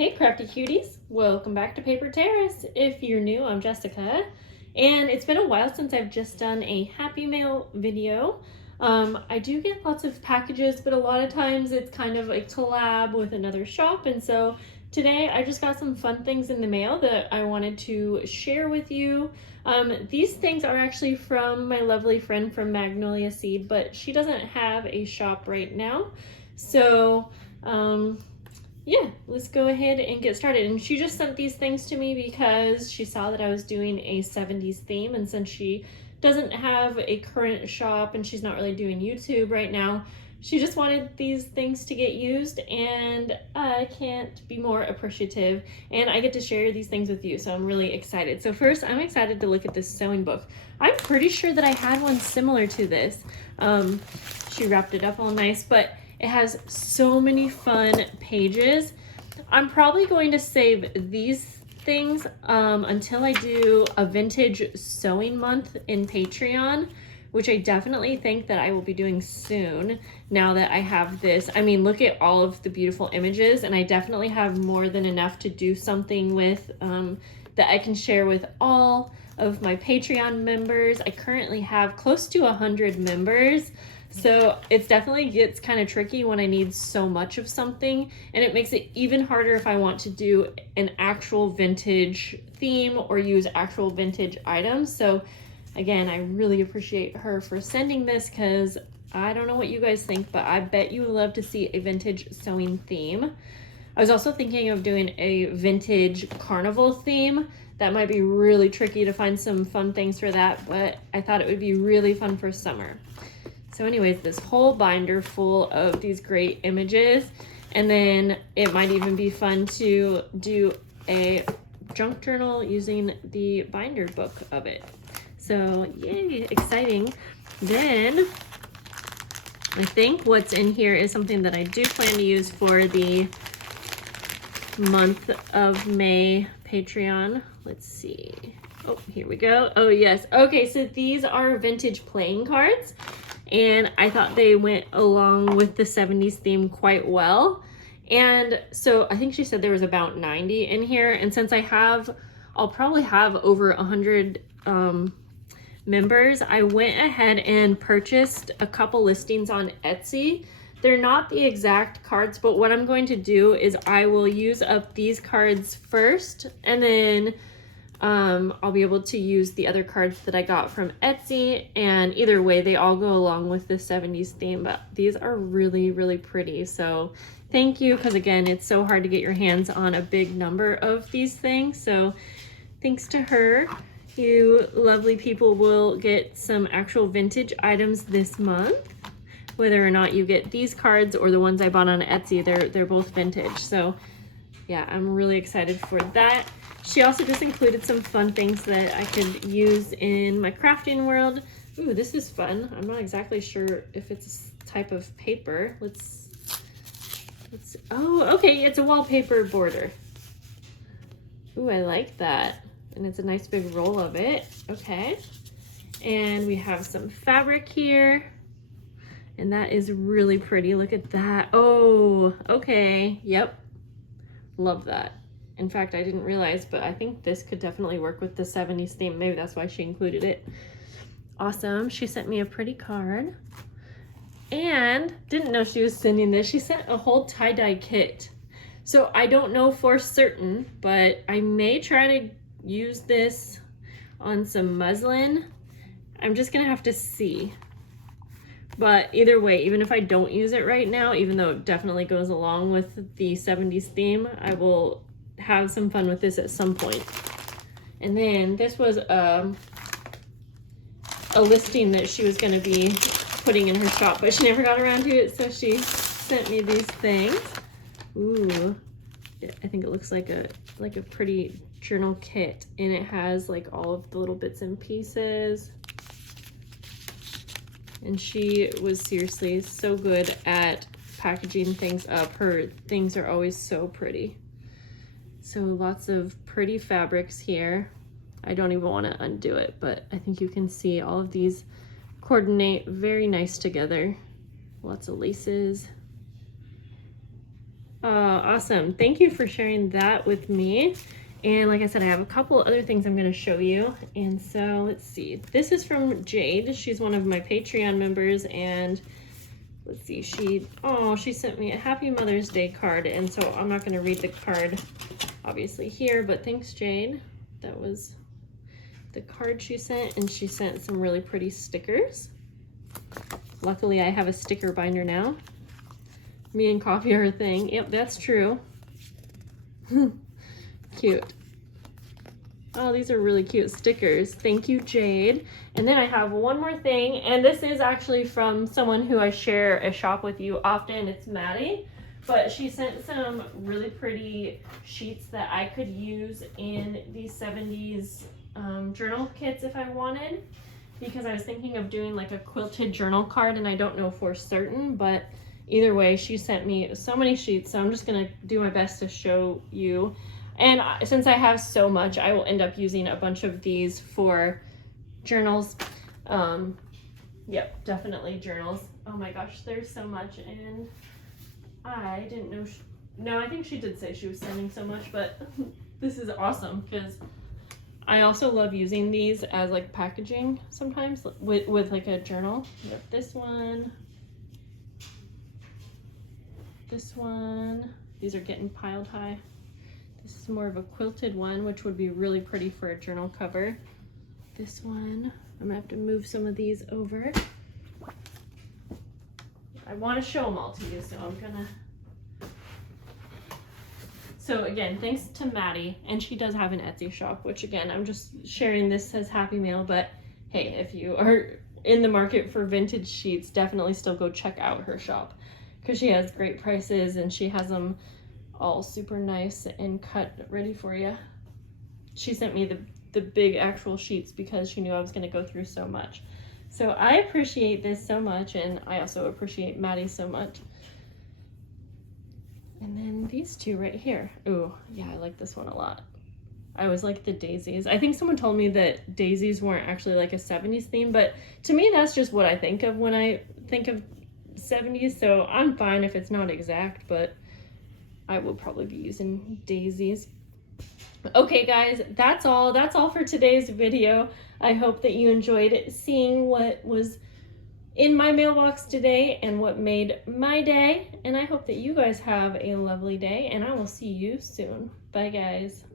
Hey crafty cuties, welcome back to Paper Terrace. If you're new, I'm Jessica, and it's been a while since I've just done a Happy Mail video. I do get lots of packages, but a lot of times it's kind of a collab with another shop, and so today I just got some fun things in the mail that I wanted to share with you. These things are actually from my lovely friend from Magnolia Seed, but she doesn't have a shop right now, so yeah, let's go ahead and get started. And she just sent these things to me because she saw that I was doing a 70s theme, and since she doesn't have a current shop and she's not really doing YouTube right now, she just wanted these things to get used, and I can't be more appreciative, and I get to share these things with you, so I'm really excited. So first, I'm excited to look at this sewing book. I'm pretty sure that I had one similar to this. She wrapped it up all nice, but it has so many fun pages. I'm probably going to save these things until I do a vintage sewing month in Patreon, which I definitely think that I will be doing soon now that I have this. I mean, look at all of the beautiful images, and I definitely have more than enough to do something with that I can share with all of my Patreon members. I currently have close to 100 members. So it's definitely gets kind of tricky when I need so much of something, and it makes it even harder if I want to do an actual vintage theme or use actual vintage items. So again, I really appreciate her for sending this, because I don't know what you guys think, but I bet you would love to see a vintage sewing theme. I was also thinking of doing a vintage carnival theme. That might be really tricky to find some fun things for that, but I thought it would be really fun for summer. So anyways, this whole binder full of these great images, and then it might even be fun to do a junk journal using the binder book of it. So yay, exciting. Then I think what's in here is something that I do plan to use for the month of May Patreon. Let's see. Oh, here we go. Oh yes. Okay, so these are vintage playing cards, and I thought they went along with the 70s theme quite well. And so I think she said there was about 90 in here, and since I'll probably have over 100 members, I went ahead and purchased a couple listings on Etsy. They're not the exact cards, but what I'm going to do is I will use up these cards first, and then I'll be able to use the other cards that I got from Etsy, and either way they all go along with the 70s theme. But these are really, really pretty, so thank you, because again, it's so hard to get your hands on a big number of these things. So thanks to her, you lovely people will get some actual vintage items this month. Whether or not you get these cards or the ones I bought on Etsy, they're both vintage. So yeah, I'm really excited for that. She also just included some fun things that I could use in my crafting world. Ooh, this is fun. I'm not exactly sure if it's a type of paper. Let's oh, okay, it's a wallpaper border. Ooh, I like that. And it's a nice big roll of it. Okay. And we have some fabric here. And that is really pretty. Look at that. Oh, okay. Yep. Love that. In fact, I didn't realize, but I think this could definitely work with the 70s theme. Maybe that's why she included it. Awesome. She sent me a pretty card. And didn't know she was sending this. She sent a whole tie-dye kit. So I don't know for certain, but I may try to use this on some muslin. I'm just gonna have to see. But either way, even if I don't use it right now, even though it definitely goes along with the 70s theme, I will have some fun with this at some point. And then this was a listing that she was going to be putting in her shop, but she never got around to it, so she sent me these things. Ooh, I think it looks like a pretty journal kit, and it has like all of the little bits and pieces. And she was seriously so good at packaging things up. Her things are always so pretty. So lots of pretty fabrics here. I don't even want to undo it, but I think you can see all of these coordinate very nice together. Lots of laces. Awesome. Thank you for sharing that with me. And like I said, I have a couple other things I'm going to show you. And so let's see. This is from Jade. She's one of my Patreon members, and let's see, she sent me a Happy Mother's Day card. And so I'm not going to read the card obviously here, but thanks, Jade. That was the card she sent, and she sent some really pretty stickers. Luckily, I have a sticker binder now. Me and coffee are a thing. Yep, that's true. Cute. Oh, these are really cute stickers. Thank you, Jade. And then I have one more thing, and this is actually from someone who I share a shop with you often. It's Maddie, but she sent some really pretty sheets that I could use in these 70s journal kits if I wanted, because I was thinking of doing like a quilted journal card, and I don't know for certain, but either way, she sent me so many sheets, so I'm just gonna do my best to show you. And since I have so much, I will end up using a bunch of these for journals. Yep, definitely journals. Oh my gosh, there's so much, and I didn't know. No, I think she did say she was sending so much, but this is awesome because I also love using these as like packaging sometimes with like a journal. Yep, this one. This one, these are getting piled high. This is more of a quilted one, which would be really pretty for a journal cover. This one, I'm gonna have to move some of these over. I wanna show them all to you, so I'm gonna. So again, thanks to Maddie, and she does have an Etsy shop, which again, I'm just sharing this as Happy Mail, but hey, if you are in the market for vintage sheets, definitely still go check out her shop, because she has great prices and she has them all super nice and cut ready for you. She sent me the big actual sheets because she knew I was going to go through so much. So I appreciate this so much, and I also appreciate Maddie so much. And then these two right here. Ooh, yeah, I like this one a lot. I always like the daisies. I think someone told me that daisies weren't actually like a 70s theme, but to me that's just what I think of when I think of 70s, so I'm fine if it's not exact, but I will probably be using daisies. Okay guys, that's all for today's video. I hope that you enjoyed seeing what was in my mailbox today and what made my day, and I hope that you guys have a lovely day, and I will see you soon. Bye guys.